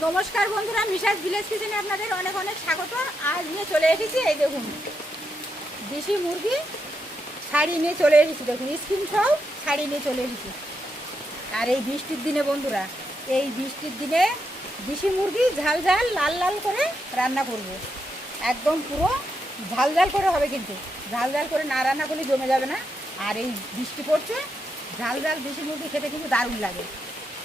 নমস্কার বন্ধুরা, মিশাস ভিলেজ কিচেনে আপনাদের অনেক অনেক স্বাগত। আজ নিয়ে চলে এসেছি, এই দেখুন দেশি মুরগি ছাড়িয়ে নিয়ে চলে এসেছি। দেখুন স্কিন সহ ছাড়িয়ে নিয়ে চলে এসেছি। আর এই বৃষ্টির দিনে বন্ধুরা, এই বৃষ্টির দিনে দেশি মুরগি ঝাল ঝাল লাল লাল করে রান্না করব। একদম পুরো ঝাল ঝাল করে হবে, কিন্তু ঝাল ঝাল করে না রান্না করলে জমে যাবে না। আর এই বৃষ্টি পড়ছে, ঝাল ঝাল দেশি মুরগি খেতে কিন্তু দারুণ লাগে।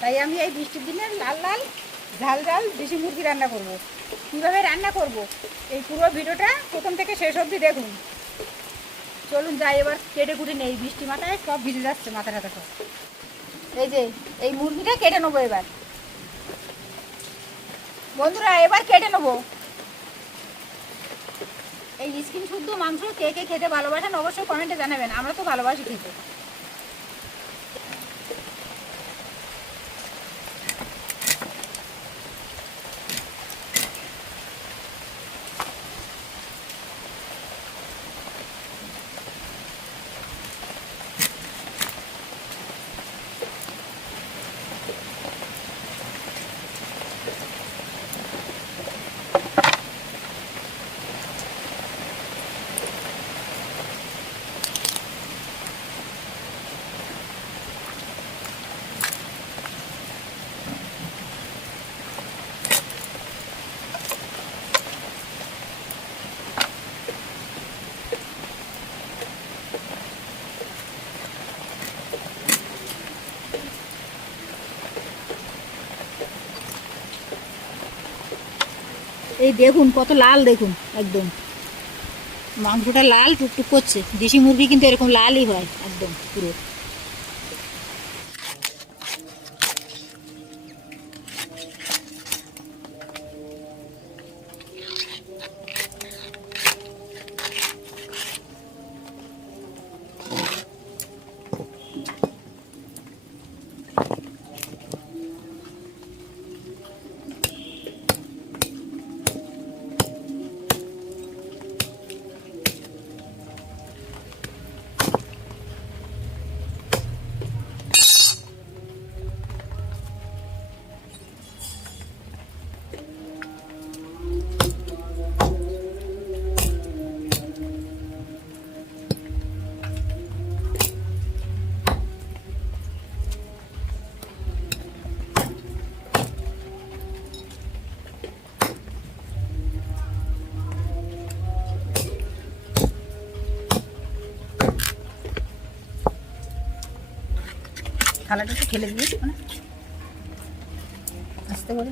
তাই আমি এই বৃষ্টির দিনে লাল লাল ঝাল ঝাল দেশি মুরগি রান্না করব। কীভাবে রান্না করব এই পুরো ভিডিওটা প্রথম থেকে শেষ অবধি দেখুন। চলুন যাই, এবার কেটে কুটে নেই, বৃষ্টি মাথায় সব ভিজে যাচ্ছে, মাথা টাথা সব। এই যে এই মুরগিটা কেটে নেবো এবার বন্ধুরা, এবার কেটে নেবো। এই স্কিন শুদ্ধ মাংস কে কে খেতে ভালোবাসেন অবশ্যই কমেন্টে জানাবেন। আমরা তো ভালোবাসি খেতে। এই দেখুন কত লাল, দেখুন একদম মাংসটা লাল টুকটুক করছে। দেশি মুরগি কিন্তু এরকম লালই হয় একদম পুরো। থালাটা একটু ঠেলে দিয়ে মানে আস্তে করে।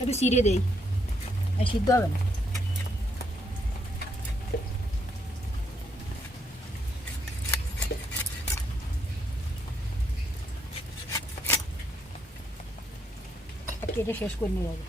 একটু চিড়ে দেই, সিদ্ধ হবে না। কেটে শেষ করে নিয়ে যাবে।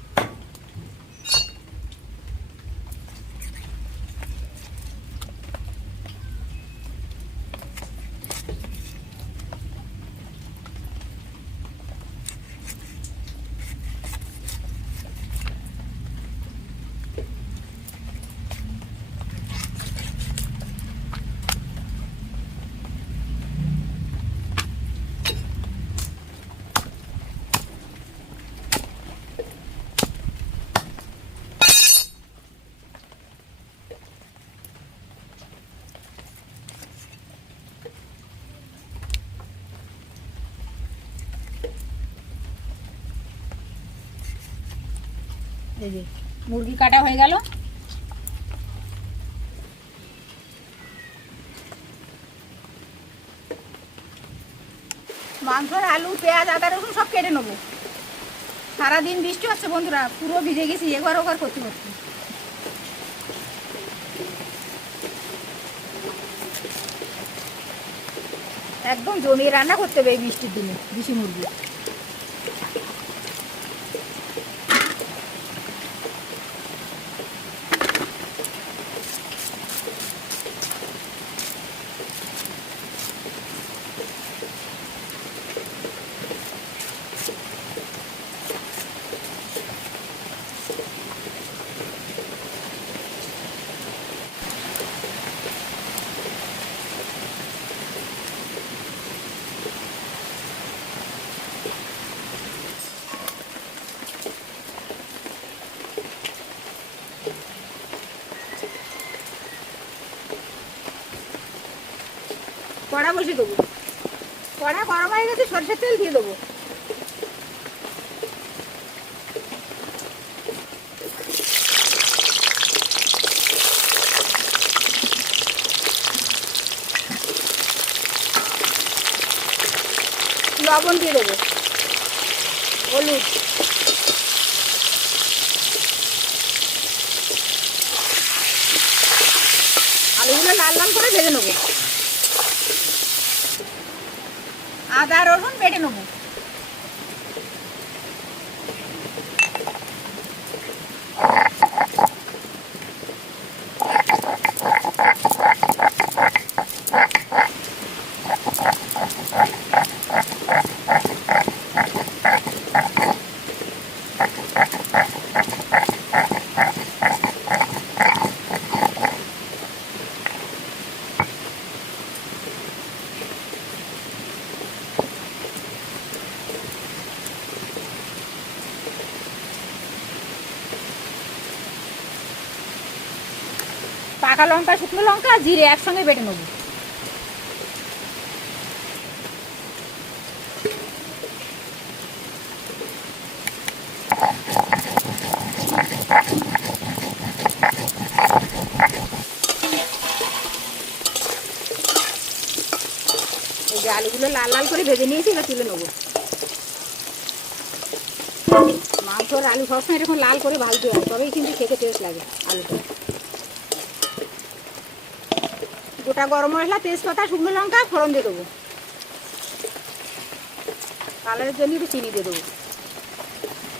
এই যে মুরগি কাটা হয়ে গেল। মাংসর আলু পেঁয়াজ আদা রসুন সব কেটে নেবো। সারাদিন বৃষ্টি হচ্ছে বন্ধুরা, পুরো ভিজে গেছি এবার ওবার করতে করতে। একদম জমিয়ে রান্না করতে হবে এই বৃষ্টির দিনে দেশি মুরগি। কড়া বসিয়ে দেবো। কড়া গরম হয়ে গেছে, সরষের তেল দিয়ে দেবো। লবণ দিয়ে দেবো, হলুদ, আলুগুলো লাল লাল করে ভেজে নেবো। আদা রসুন বেটে নেবো। পাকা লঙ্কা, শুকনো লঙ্কা, জিরে একসঙ্গে বেটে নেবো। এই যে আলুগুলো লাল লাল করে ভেজে নিয়েছি, এবার তুলে নেবো। মাংস আর আলু সবসময় এরকম লাল করে ভাজতে হয়, তবেই কিন্তু খেতে টেস্ট লাগে আলুটা। গোটা গরম মশলা, তেজপাতা, শুকনো লঙ্কা ফোড়ন দিয়ে দেবো। কালারের জন্য একটু চিনি দিয়ে দেবো।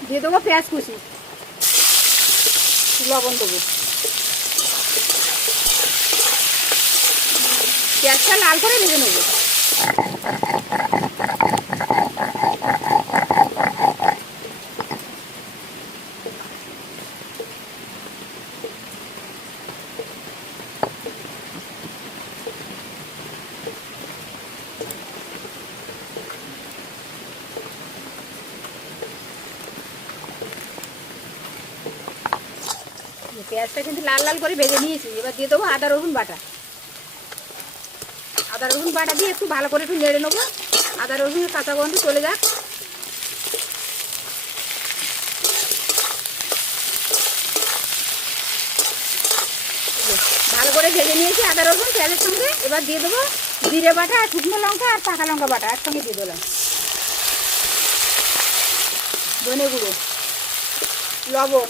দিয়ে দেবো পেঁয়াজ কুচি, লবণ দেবো। পেঁয়াজটা লাল করে ভেজে নেবো। পেঁয়াজটা কিন্তু লাল লাল করে ভেজে নিয়েছি, এবার দিয়ে দেবো আদা রসুন বাটা। আদা রসুন বাটা দিয়ে একটু ভালো করে একটু নেড়ে নেবো, আদা রসুনের কাঁচা গন্ধ চলে যাক। ভালো করে ভেজে নিয়েছি আদা রসুন পেঁয়াজের সঙ্গে। এবার দিয়ে দেবো জিরে বাটা আর শুকনো লঙ্কা আর পাকা লঙ্কা বাটা একসঙ্গে দিয়ে দিলাম। ধনে গুঁড়ো, লবণ,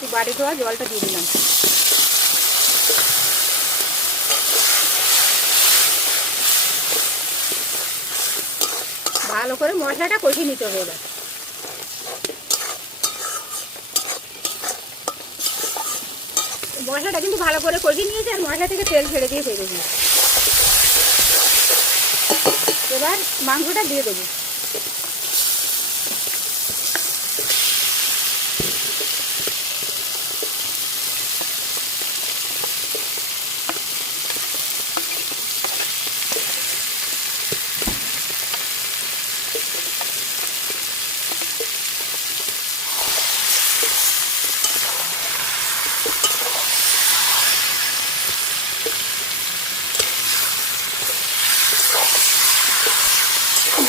একটু বাড়ি ধোয়া জলটা দিয়ে দিলাম। ভালো করে মশলাটা কষিয়ে নিতে হবে। এবার মশলাটা কিন্তু ভালো করে কষিয়ে নিয়েছি, আর মশলা থেকে তেল ছেড়ে দিয়ে ফেলে দিই। এবার মাংসটা দিয়ে দেবো।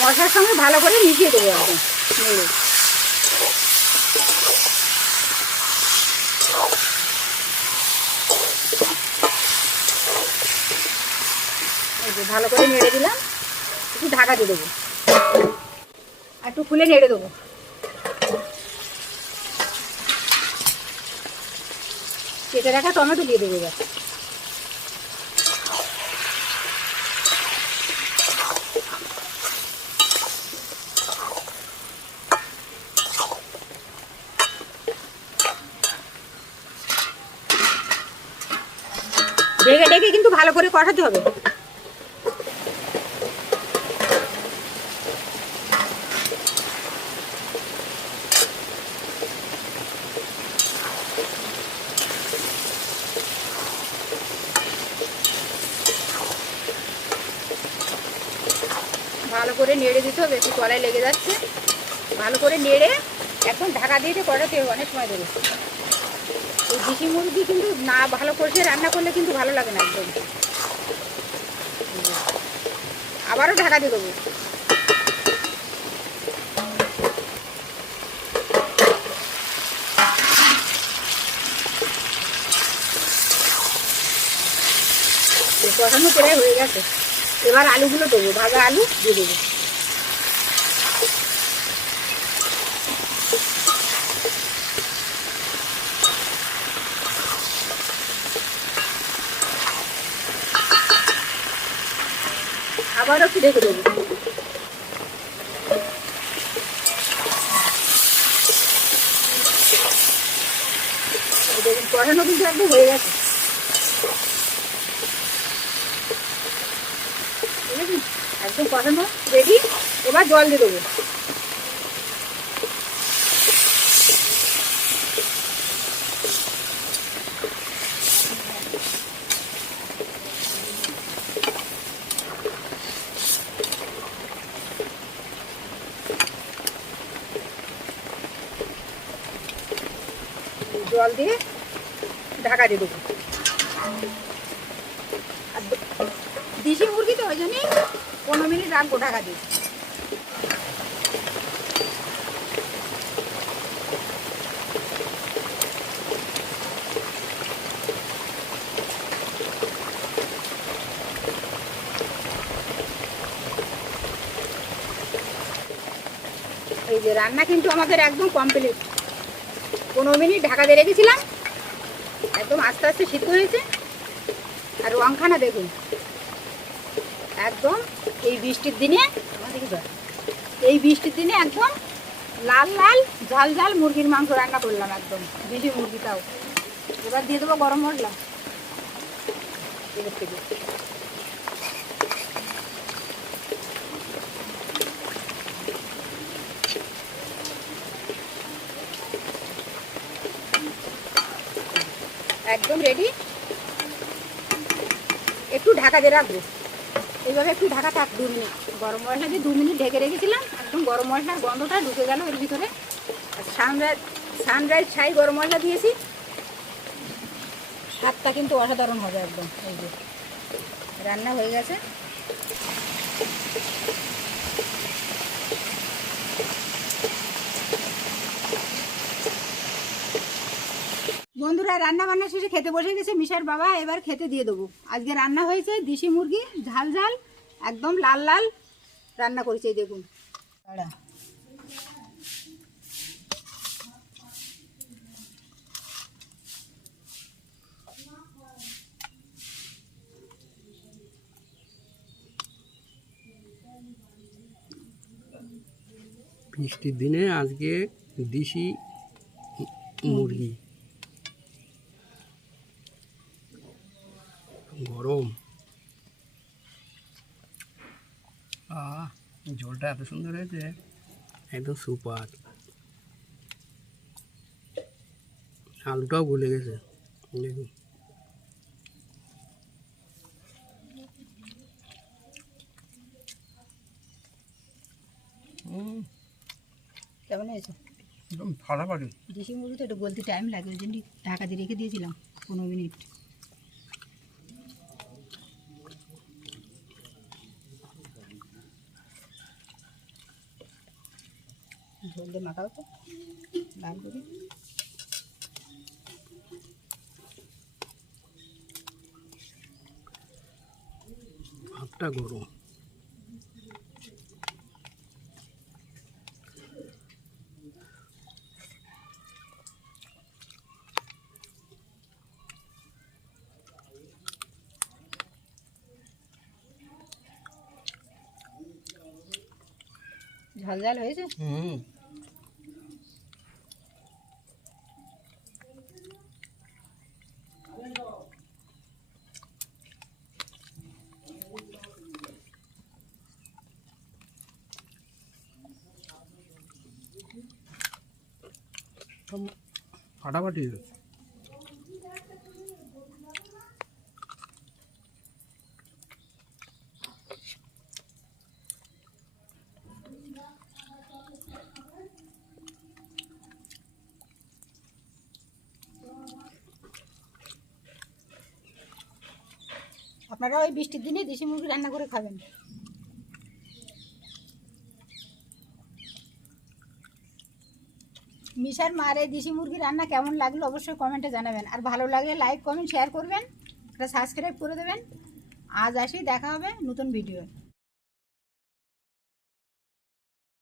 মশলার সঙ্গে ভালো করে মিশিয়ে দেবো একদম নেড়ে। ভালো করে নেড়ে দিলাম, একটু ঢাকা দিয়ে দেবো, আর একটু খুলে নেড়ে দেবো। কেটে রাখা টমেটো দিয়ে দেবো। এবার ঢেকে ঢেকে কিন্তু ভালো করে কষাতে হবে। ভালো করে নেড়ে দিতে হবে, একটু কড়াই লেগে যাচ্ছে। ভালো করে নেড়ে এখন ঢাকা দিয়ে কড়াতে অনেক সময় দেবে। এই দেশি মুরগি কিন্তু না ভালো করে রান্না করলে কিন্তু ভালো লাগে না একদম। আবারও ঢাকা দিয়ে দেবো। কষানো প্রায় হয়ে গেছে, এবার আলুগুলো দেবো, ভাজা আলু দিয়ে দেবো। আবারও একটু ঢেকে দেবো। দেখুন কষানো কিন্তু একদম হয়ে গেছে, একদম কষানো রেডি। এবার জল দিয়ে দেবো। জল দিয়ে ঢাকা দিয়ে দেবো। দেশি মুরগি তো ওই জন্যই 15 মিনিট রাখবো ঢাকা দিয়ে। এই যে রান্না কিন্তু আমাদের একদম কমপ্লিট। 15 মিনিট ঢাকা দিয়ে রেখেছিলাম, একদম আস্তে আস্তে সিদ্ধ হয়েছে। আর রংখানা দেখুন একদম এই বৃষ্টির দিনে, এই বৃষ্টির দিনে একদম লাল লাল ঝাল ঝাল মুরগির মাংস রান্না করলাম, একদম দেশি মুরগিটাও। এবার দিয়ে দেবো গরম মশলা। একদম রেডি। একটু ঢাকা দিয়ে রাখবো, এইভাবে একটু ঢাকা থাক 2 মিনিট। গরম মশলা দিয়ে 2 মিনিট ঢেকে রেখেছিলাম, একদম গরম মশলার গন্ধটা ঢুকে গেল এর ভিতরে। আর সানরাইজ ছাই গরম মশলা দিয়েছি, স্বাদটা কিন্তু অসাধারণ হবে একদম। এই যে রান্না হয়ে গেছে। বন্ধুরা রান্না বান্না শেষে খেতে বসে গেছে মিশার বাবা, এবার খেতে দিয়ে দেবো। আজকে রান্না হয়েছে দেশি মুরগি ঝাল ঝাল, একদম লাল লাল রান্না করেছে। এই দেখুন বৃষ্টির দিনে আজকে দেশি মুরগি, গরম। ঝোলটা এত সুন্দর হয়েছে, একদম সুপার। আলুটাও গলে গেছে দেখুন। কেমন হয়েছে? একদম ফাটাফাটি। দেশি মুরগি তো একটু বলতে টাইম লাগে, ওই জন্য ঢাকা দিয়ে রেখে দিয়েছিলাম 15 মিনিট। ঝোল দিয়ে মাখাও তো লাল করে। ভাতটা গরম। ঝাল ঝাল হয়েছে। ফাটাফাটি। আপনারা ওই বৃষ্টির দিনে দেশি মুরগি রান্না করে খাবেন। মিশার মার এই দেশি মুরগি রান্না কেমন লাগলো অবশ্যই কমেন্টে জানাবেন। আর ভালো লাগলে লাইক কমেন্ট শেয়ার করবেন, সাবস্ক্রাইব করে দেবেন। আজ আসি, দেখা হবে নতুন ভিডিও।